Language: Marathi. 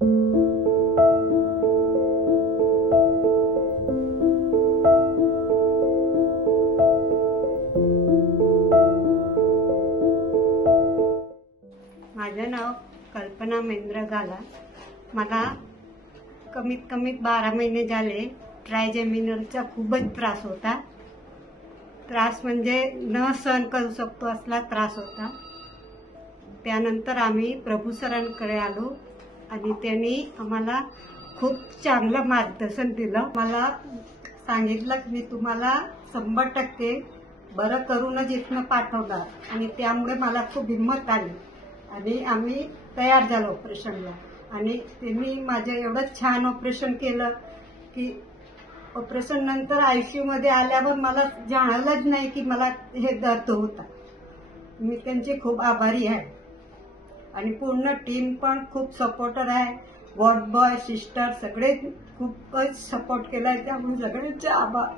माझं नाव कल्पना महेंद्र गाला। मला कमीत कमी 12 महिने झाले ट्रायजेमिनलचा खूपच त्रास होता। त्रास म्हणजे न सहन करू शकतो असला त्रास होता। त्यानंतर आम्ही प्रभू सरांकडे आलो आणि त्यांनी आम्हाला खूप चांगलं मार्गदर्शन दिलं। मला सांगितलं की मी तुम्हाला 100% बरं करूनच इथनं पाठवणार आणि त्यामुळे मला खूप हिंमत आली आणि आम्ही तयार झालो ऑपरेशनला। आणि त्यांनी माझं एवढं छान ऑपरेशन केलं की ऑपरेशन नंतर आयसीयू मध्ये आल्यावर मला जाणवलंच नाही की मला हे दर्द होता। मी त्यांचे खूप आभारी आहे आणि पूर्ण टीम पण खूप सपोर्टर आहे। वॉर्ड बॉय सिस्टर सगळे खूपच सपोर्ट केलाय, त्यामुळे सगळ्यांचे आभार।